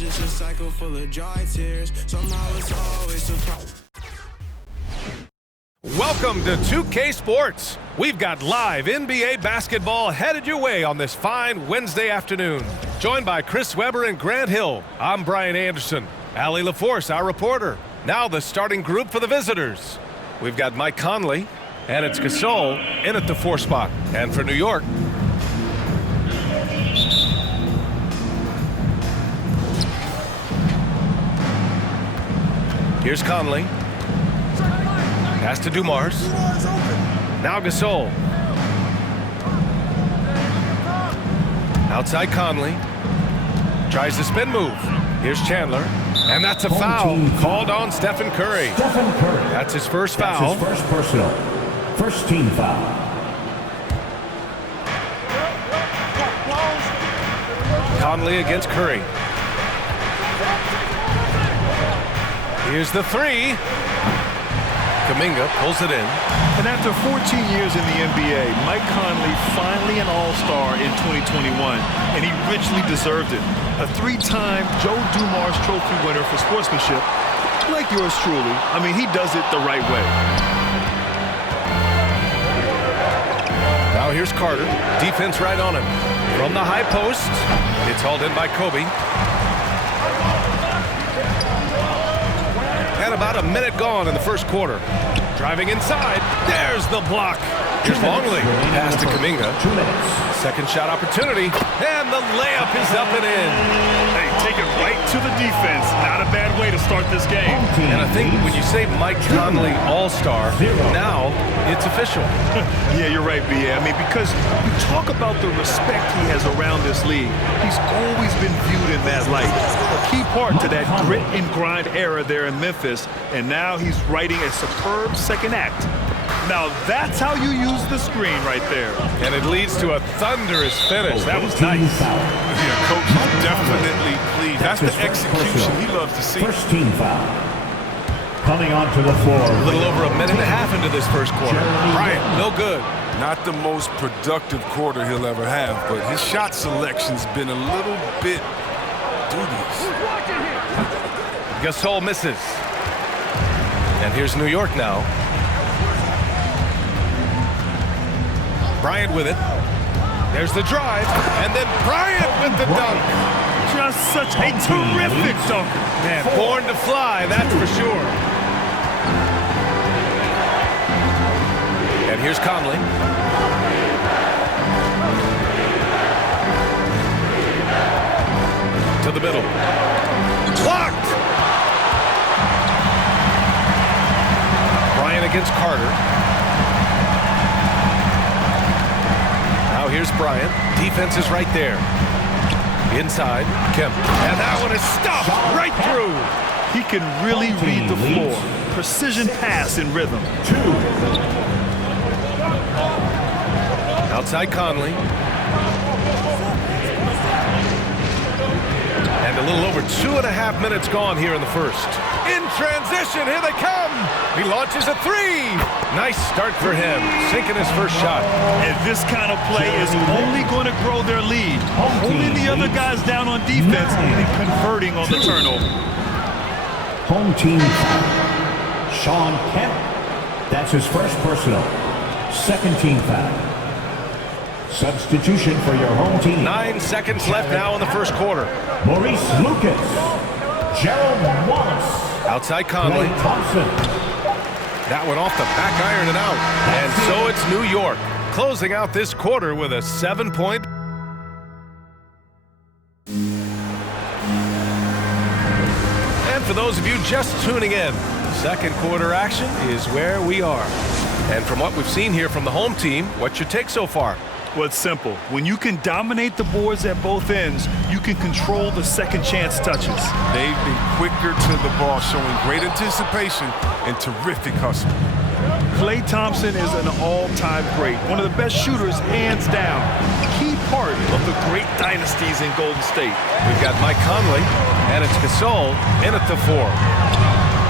just a cycle full of dry tears. Somehow it's always surprising. Welcome to 2K Sports. We've got live NBA basketball headed your way on this fine Wednesday afternoon. Joined by Chris Webber and Grant Hill, I'm Brian Anderson. Allie LaForce, our reporter. Now the starting group for the visitors. We've got Mike Conley, and it's Gasol in at the 4 spot. And for New York, here's Conley. Pass to Dumars. Now Gasol. Outside Conley. Tries the spin move. Here's Chandler. And that's a foul called on Stephen Curry. That's his first foul. That's his first personal. First team foul. Conley against Curry. Here's the 3. Kuminga pulls it in. And after 14 years in the NBA, Mike Conley finally an All-Star in 2021, and he richly deserved it. A 3-time Joe Dumars Trophy winner for sportsmanship, like yours truly. I mean, he does it the right way. Now here's Carter. Defense right on him. From the high post, it's hauled in by Kobe. And about a minute gone in the first quarter. Driving inside. There's the block. Here's Longley. Pass to Kuminga. 2 minutes. Second shot opportunity. And the layup is up and in. Hey, take it right to the defense. Not a bad way to start this game. And I think when you say Mike Conley All-Star, now it's official. Yeah, you're right, B.A. I mean, because we talk about the respect he has around this league. He's always been viewed in that light. A key part to that grit and grind era there in Memphis. And now he's writing a superb second act. Now that's how you use the screen right there. And it leads to a thunderous finish. That was nice. Yeah, Coach is definitely pleased. That's the execution he loves to see. First team foul. Coming onto the floor. A little over a minute and a half into this first quarter. Bryant, no good. Not the most productive quarter he'll ever have, but his shot selection's been a little bit dubious. Gasol misses. And here's New York now. Bryant with it. There's the drive. And then Bryant with the dunk. Just such a terrific dunk. Man, born to fly, that's for sure. And here's Conley. To the middle. Blocked! Bryant against Carter. Now here's Bryant. Defense is right there. Inside, Kemp. And that one is stopped right through. He can really read the floor. Precision pass in rhythm. 2. Outside Conley. And a little over 2.5 minutes gone here in the first. In transition, here they come. He launches a 3. Nice start for him, sinking his first shot. And this kind of play is only going to grow their lead. Holding the other guys down on defense and converting on the turnover. Home team foul. Sean Kemp. That's his first personal. Second team foul. Substitution for your home team. 9 seconds left now in the first quarter. Maurice Lucas. Gerald Wallace. Outside Conley. Klay Thompson. That one off the back iron and out. And so it's New York closing out this quarter with a 7-point. And for those of you just tuning in, second quarter action is where we are. And from what we've seen here from the home team, what's your take so far? Well, it's simple. When you can dominate the boards at both ends, you can control the second chance touches. They've been quicker to the ball, showing great anticipation and terrific hustle. Klay Thompson is an all-time great, one of the best shooters, hands down. Key part of the great dynasties in Golden State. We've got Mike Conley, and it's Gasol in at the 4.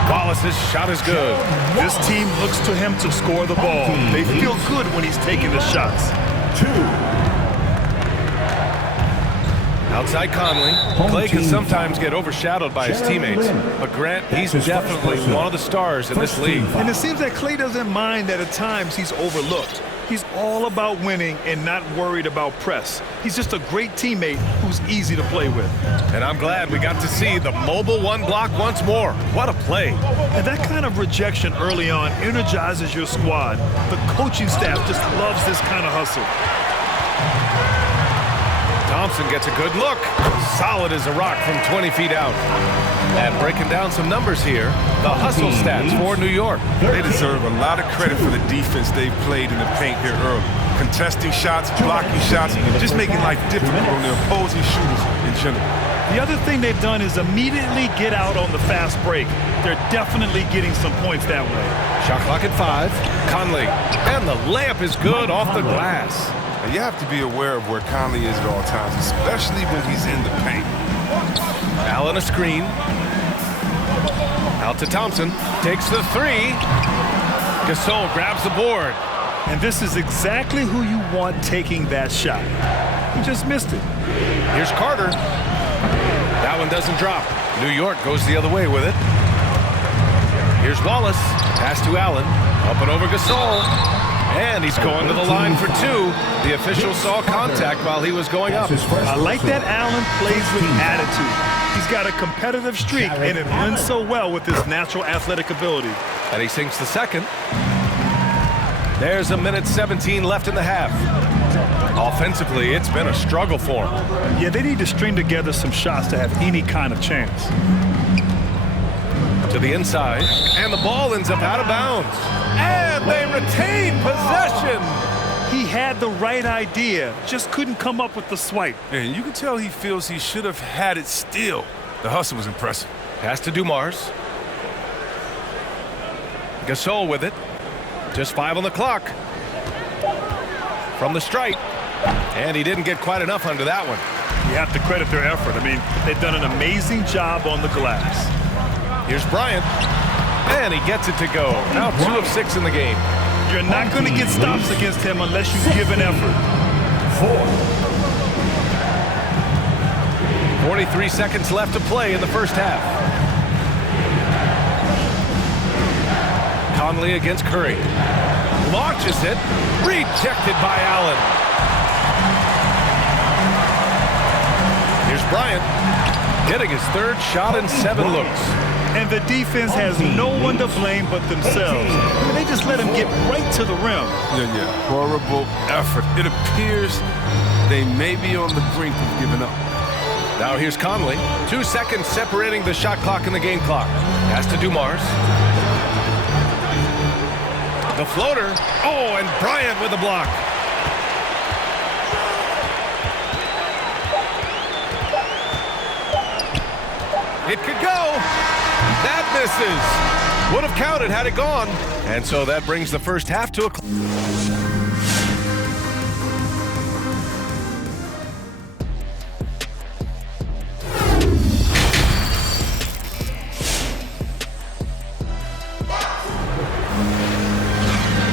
Wallace's shot is good. This team looks to him to score the ball. They feel good when he's taking the shots. 2. Outside Conley. Clay can sometimes get overshadowed by his teammates, but Grant, he's definitely one of the stars in this league. And it seems that Clay doesn't mind that at times he's overlooked. He's all about winning and not worried about press. He's just a great teammate who's easy to play with. And I'm glad we got to see the mobile one block once more. What a play. And that kind of rejection early on energizes your squad. The coaching staff just loves this kind of hustle. Thompson gets a good look. Solid as a rock from 20 feet out. And breaking down some numbers here, the hustle stats for New York. They deserve a lot of credit for the defense they've played in the paint here early. Contesting shots, blocking shots, just making life difficult on the opposing shooters in general. The other thing they've done is immediately get out on the fast break. They're definitely getting some points that way. Shot clock at 5. Conley. And the layup is good off the glass. And you have to be aware of where Conley is at all times, especially when he's in the paint. Allen a screen. Out to Thompson. Takes the 3. Gasol grabs the board. And this is exactly who you want taking that shot. He just missed it. Here's Carter. That one doesn't drop. New York goes the other way with it. Here's Wallace. Pass to Allen. Up and over Gasol. And he's going to the line for 2. The official saw contact while he was going up. I like that Allen plays with attitude. He's got a competitive streak, and it runs so well with his natural athletic ability. And he sinks the second. There's a minute 17 left in the half. Offensively, it's been a struggle for him. Yeah, they need to string together some shots to have any kind of chance. To the inside, and the ball ends up out of bounds. And they retain possession. He had the right idea, just couldn't come up with the swipe. And you can tell he feels he should have had it still. The hustle was impressive. Pass to Dumars. Gasol with it. Just 5 on the clock. From the stripe. And he didn't get quite enough under that one. You have to credit their effort. I mean, they've done an amazing job on the glass. Here's Bryant. And he gets it to go. Now 2 of 6 in the game. You're not going to get stops against him unless you give an effort. 43 seconds left to play in the first half. Conley against Curry. Launches it. Rejected by Allen. Here's Bryant. Hitting his 3rd shot in 7 looks. And the defense has no one to blame but themselves. And they just let him get right to the rim. Yeah. Horrible effort. It appears they may be on the brink of giving up. Now here's Conley. 2 seconds separating the shot clock and the game clock. Pass to Dumars. The floater. Oh, and Bryant with the block. It could go. That misses. Would have counted had it gone. And so that brings the first half to a close.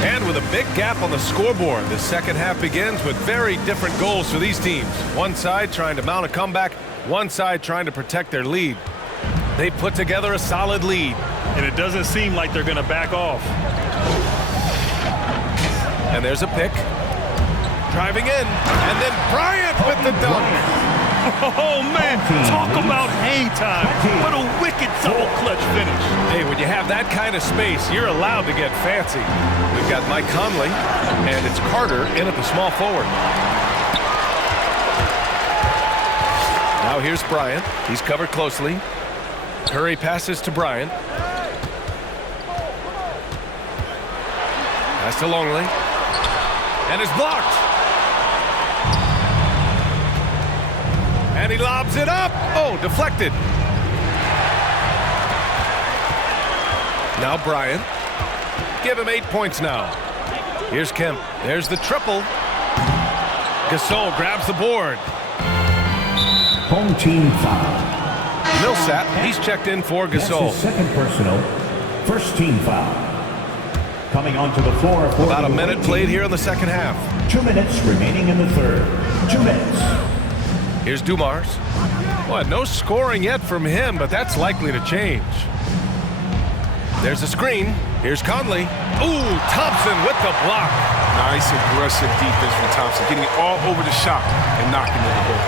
And with a big gap on the scoreboard, the second half begins with very different goals for these teams. One side trying to mount a comeback, one side trying to protect their lead. They put together a solid lead. And it doesn't seem like they're going to back off. And there's a pick. Driving in. And then Bryant with the dunk. Oh, man. Talk about hang time. What a wicked double clutch finish. Hey, when you have that kind of space, you're allowed to get fancy. We've got Mike Conley, and it's Carter in at the small forward. Now here's Bryant. He's covered closely. Curry passes to Bryant. Pass to Longley. And is blocked. And he lobs it up. Oh, deflected. Now Bryant. Give him 8 points now. Here's Kemp. There's the triple. Gasol grabs the board. Home team foul. Millsap, he's checked in for Gasol. That's his 2nd personal. First team foul. Coming onto the floor for About a minute played here in the second half. 2 minutes remaining in the third. 2 minutes. Here's Dumars. Well, no scoring yet from him, but that's likely to change. There's a screen. Here's Conley. Ooh, Thompson with the block. Nice aggressive defense from Thompson, getting it all over the shot and knocking it away.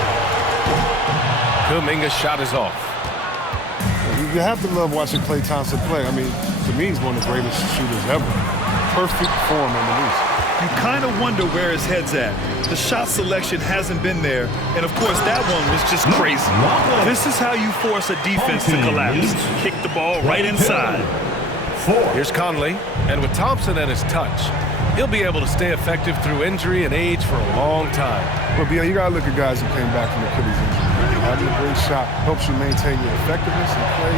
Kuminga's shot is off. You have to love watching Klay Thompson play. I mean, to me, he's one of the greatest shooters ever. Perfect form in the least. You kind of wonder where his head's at. The shot selection hasn't been there, and of course that one was just crazy. This is how you force a defense to collapse. Kick the ball right inside. Here's Conley, and with Thompson and his touch, he'll be able to stay effective through injury and age for a long time. Well, Bill, you got to look at guys who came back from Achilles injury. Having a great shot helps you maintain your effectiveness and play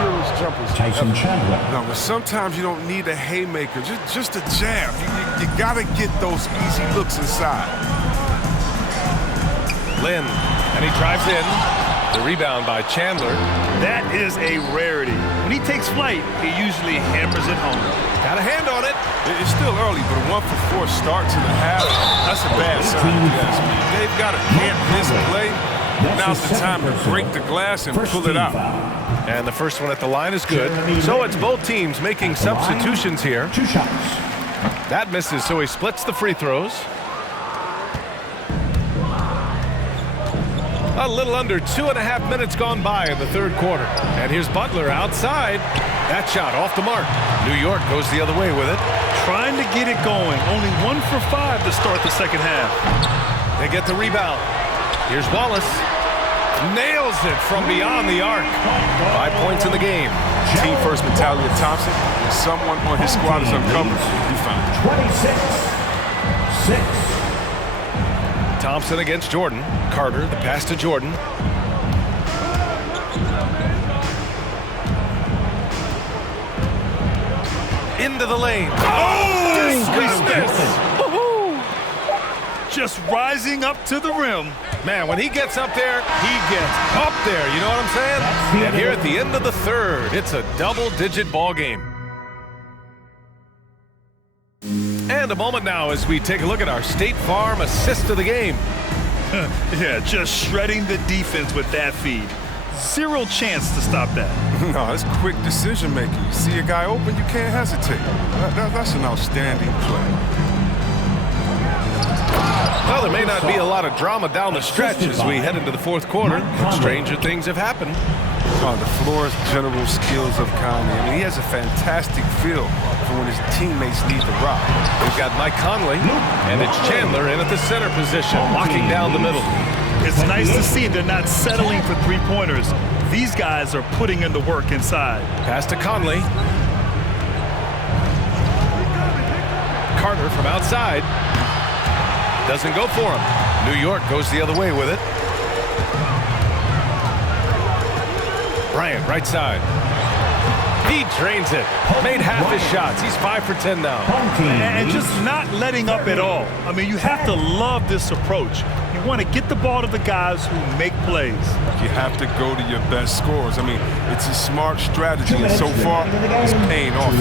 fearless jumpers. Tyson Chandler. No, but sometimes you don't need a haymaker, just a jab. You got to get those easy looks inside. Lynn, and he drives in. The rebound by Chandler. That is a rarity. When he takes flight, he usually hammers it home. Got a hand on it. It's still early, but a 1-for-4 start to the half, that's a bad sign, if you ask me. They've got to can't miss play. Now's the time to break the glass and pull it out. And the first one at the line is good. So it's both teams making substitutions here. 2 shots. That misses, so he splits the free throws. A little under 2.5 minutes gone by in the third quarter. And here's Butler outside. That shot off the mark. New York goes the other way with it. Trying to get it going. Only 1 for 5 to start the second half. They get the rebound. Here's Wallace. Nails it from beyond the arc. 5 points in the game. Team first mentality of Thompson. When someone on his squad is uncovered, you find it. 26-6. Thompson against Jordan. Carter, the pass to Jordan. Into the lane. Oh! Dismiss! Just rising up to the rim. Man, when he gets up there, he gets up there. You know what I'm saying? And here at the end of the third, it's a double-digit ball game. And a moment now as we take a look at our State Farm assist of the game. Yeah, just shredding the defense with that feed. Zero chance to stop that. No, it's quick decision making. You see a guy open, you can't hesitate. That's an outstanding play. Well, there may not be a lot of drama down the stretch as we head into the fourth quarter. Stranger things have happened. Oh, the floor's general skills of Conley. I mean, he has a fantastic feel for when his teammates need the rock. We've got Mike Conley, and it's Chandler in at the center position, locking down the middle. It's nice to see they're not settling for three-pointers. These guys are putting in the work inside. Pass to Conley. Carter from outside. Doesn't go for him. New York goes the other way with it. Bryant, right side. He drains it. Made half his shots. He's 5 for 10 now. And just not letting up at all. I mean, you have to love this approach. You want to get the ball to the guys who make plays. You have to go to your best scorers. I mean, it's a smart strategy, and so far, it's paying off.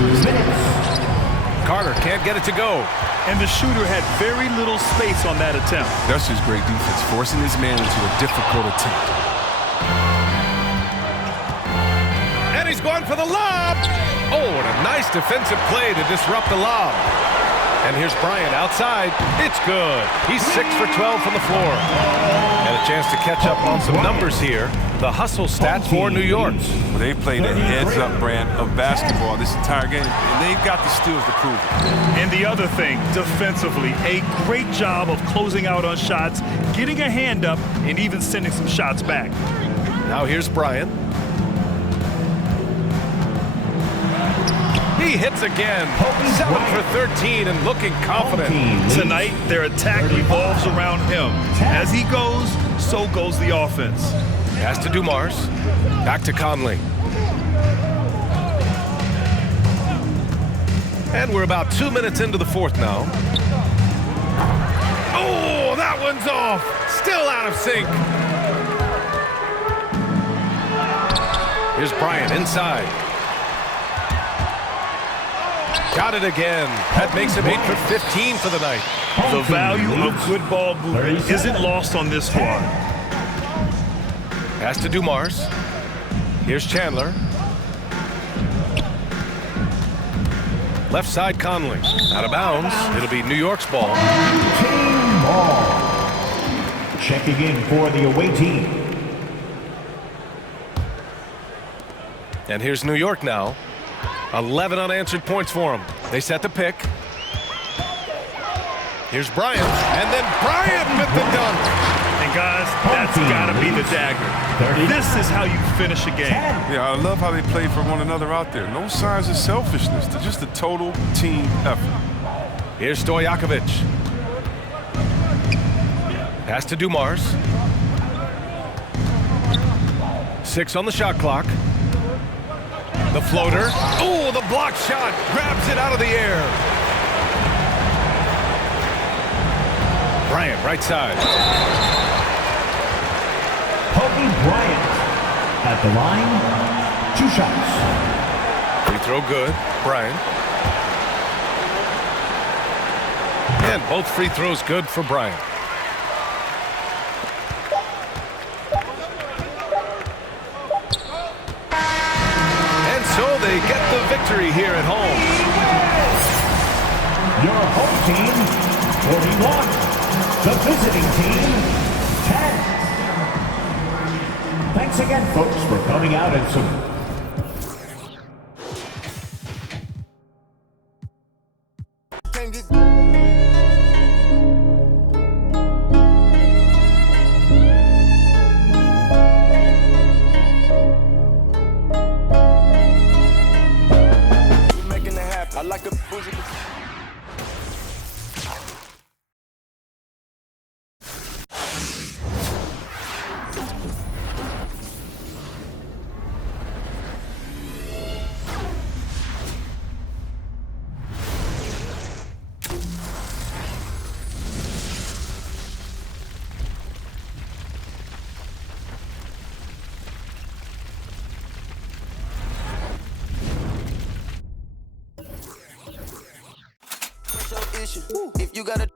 Carter can't get it to go. And the shooter had very little space on that attempt. That's just great defense, forcing his man into a difficult attempt. And he's going for the lob. Oh, and a nice defensive play to disrupt the lob. And here's Bryant outside. It's good. He's 6 for 12 from the floor. And a chance to catch up on some numbers here. The hustle stats for New York. Well, they played a heads-up brand of basketball this entire game, and they've got the steals to prove it. And the other thing, defensively, a great job of closing out on shots, getting a hand up, and even sending some shots back. Now here's Bryant. He hits again. 7 for 13 and looking confident. Tonight, their attack revolves around him. As he goes, so goes the offense. Pass to Dumars. Back to Conley. And we're about 2 minutes into the fourth now. Oh, that one's off. Still out of sync. Here's Bryant inside. Got it again. That makes him 8 for 15 for the night. The value of good ball movement isn't lost on this squad. Pass to Dumars. Here's Chandler. Left side Conley. Out of bounds. It'll be New York's ball. Team ball. Checking in for the away team. And here's New York now. 11 unanswered points for them. They set the pick. Here's Bryant. And then Bryant with the dunk. And guys, that's got to be the dagger. This is how you finish a game. Yeah, I love how they play for one another out there. No signs of selfishness. They're just a total team effort. Here's Stojakovic. Pass to Dumars. 6 on the shot clock. The floater. Oh, the block shot. Grabs it out of the air. Bryant, right side. Kobe Bryant at the line. 2 shots. Free throw good. Bryant. And both free throws good for Bryant. And so they get the victory here at home. Your home team, 41. The visiting team, 10. Thanks again, folks, for coming out and some I like a bougie. If you got a